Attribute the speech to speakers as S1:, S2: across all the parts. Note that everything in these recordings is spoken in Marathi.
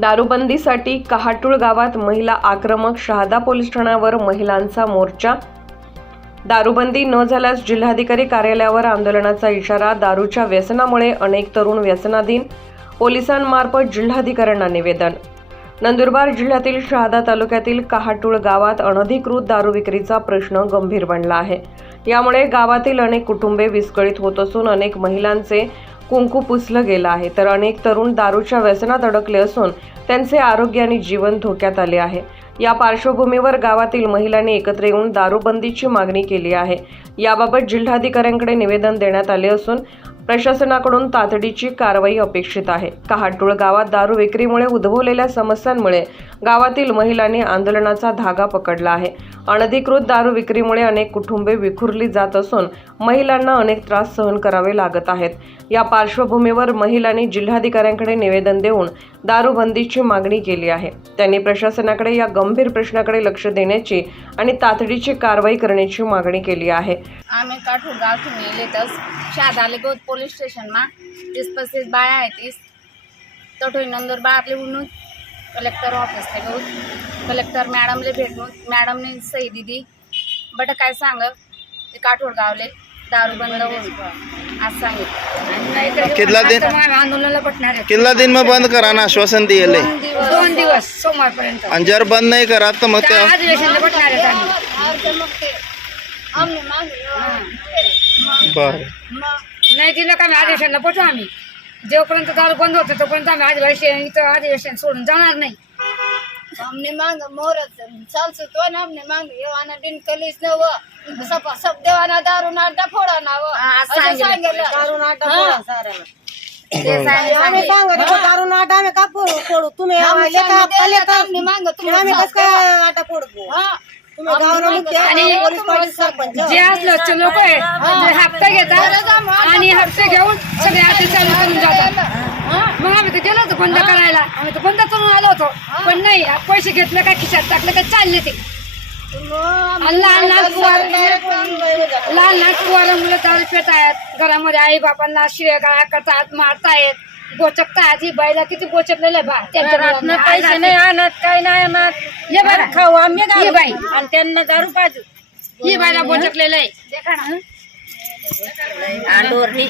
S1: दारूबंदीसाठी कहाटूळ गावात महिला आक्रमक शहादा पोलीस ठाण्यावर महिलांचा मोर्चा. दारूबंदी न झाल्यास जिल्हाधिकारी कार्यालयावर आंदोलनाचा इशारा दारूच्या व्यसनामुळे अनेक तरुण व्यसनाधीन. पोलिसांमार्फत जिल्हाधिकाऱ्यांना निवेदन. नंदुरबार जिल्ह्यातील शहादा तालुक्यातील कहाटूळ गावात अनधिकृत दारू विक्रीचा प्रश्न गंभीर बनला आहे. यामुळे गावातील अनेक कुटुंबे विस्कळीत होत असून अनेक महिलांचे कुंकू पुसलं गेलं आहे. तर अनेक तरुण दारूच्या व्यसनात अडकले असून त्यांचे आरोग्य आणि जीवन धोक्यात आले आहे. या पार्श्वभूमीवर गावातील महिलांनी एकत्र येऊन दारूबंदीची मागणी केली आहे. याबाबत जिल्हाधिकाऱ्यांकडे निवेदन देण्यात आले असून प्रशासनाकडून तातडीची कारवाई अपेक्षित आहे. कहाटोळ गावात दारू विक्रीमुळे उद्भवलेल्या समस्यांमुळे गावातील महिलांनी आंदोलनाचा धागा पकडला आहे. अनधिकृत दारू विक्रीमुळे अनेक कुटुंबे विखुरली जात असून महिलांना अनेक त्रास सहन करावे लागत आहेत. या पार्श्वभूमीवर महिलांनी जिल्हाधिकाऱ्यांकडे निवेदन देऊन दारूबंदीची मागणी केली आहे. त्यांनी प्रशासनाकडे या गंभीर प्रश्नाकडे लक्ष देण्याची आणि तातडीची कारवाई करण्याची मागणी केली आहे.
S2: आम्ही काठू गावातून शाद आले પોલીસ સ્ટેશનમાં तीस पस्तीस बाया आहे तीस तठोई नंदुरबार आपले उन्नून कलेक्टर ऑफिसला घेऊन कलेक्टर मॅडमले भेटून मॅडमने सही दिली बट काय सांग ते काठोड गावले दारू बंद होऊन आज सांगितलं
S3: कितला दिन
S2: आंदोलनाला पटणार आहे
S3: कितला दिन में बंद कराना आश्वासन दिले
S2: दोन दिवस दोन दिवस सोमवारपर्यंत
S3: आणि जर बंद नाही करा तर मग त्या
S2: अधिवेशनला पटणार आहेत आम्ही
S3: बर
S2: नाही दिलं का आम्ही अधिवेशनला पटू आम्ही. जेव्हापर्यंत दारू बंद होतं तोपर्यंत आम्ही अधिवेशन इथं अधिवेशन सोडून जाणार नाही.
S4: हमने मांग मोरत चालतो तो ना हमने मांग येवाना दिन कलीस न व सब सब देवाना दारू ना अड्डा फोडा ना व
S2: हा,
S4: असं
S2: सांगितलं.
S4: दारू ना अड्डा फोडा साऱ्याला.
S5: आम्ही सांगत होतो दारू आटा आम्ही का फोडू फोडू? तुम्ही
S4: आम्ही
S5: लेखा
S4: सांगितलं,
S5: पहिले का
S4: आम्ही मागं तुम्ही
S5: आम्ही कसं काय आटा फोडतो
S4: हा.
S5: तुम्ही गावाला मुख्य
S2: आणि
S5: पोलीस पाटील सरपंच.
S2: जे असलं लोक हप्ते घेतात आणि हप्ते घेऊन सगळे हाती चालू करून जातात. मग आम्ही तर गेलो होतो बंद करायला. आम्ही तर बंद करून आलो होतो. पण नाही पैसे घेतले का खिशात टाकले का चालले ते. लहान लहान लहान पोरं मुलं दारू पित आहेत. घरामध्ये आई बापांना शिळे गाळा करतात मारतायत. बोचकतायत ही बाईला किती बोचकलेलं आहे बा. त्यांच्या.
S4: पैसे नाही आणत काही नाही आणत
S2: ये बरं
S4: खाऊ आम्ही
S2: बाई.
S4: आणि त्यांना दारू पाहिजे
S2: ही बाईला बोचकलेलं आहे.
S4: आंडोरनी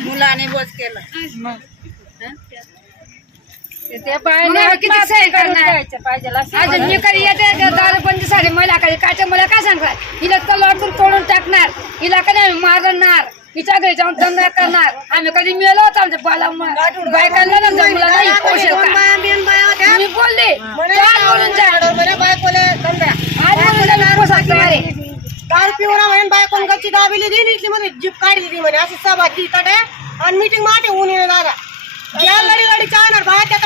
S4: मुलाने बोच केलं. ते
S2: अजून मी कधी येते दारू बंद सारे मला कधी काय मला हिला तलवार तोडून टाकणार हिला कधी आम्ही मारणार? हिच्या घरी जाऊन धंदा करणार. आम्ही कधी मिळलो होतो आमच्या बाला बायकांना ना मुला नाही पोषेल का? मी बोलले आज बोलून जा आज बोलून जा मी पोसायचं मारे.
S5: दारू पिऊन म्हणे बायकोन गच्ची दाबीली दिली इथली मध्ये जीप काढली ती म्हणे असं सभा ती तडे आणि मीटिंग माटे ऊन येणे दादा चालणार बाहेर त्या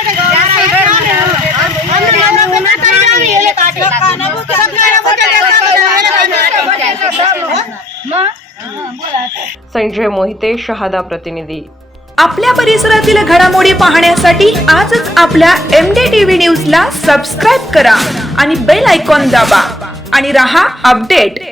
S1: संजय मोहिते शहादा प्रतिनिधी
S6: आपल्या परिसरातील घडामोडी पाहण्यासाठी आजच आपल्या एम डी टीव्ही न्यूज ला सबस्क्राईब करा आणि बेल आयकॉन दाबा आणि रहा अपडेट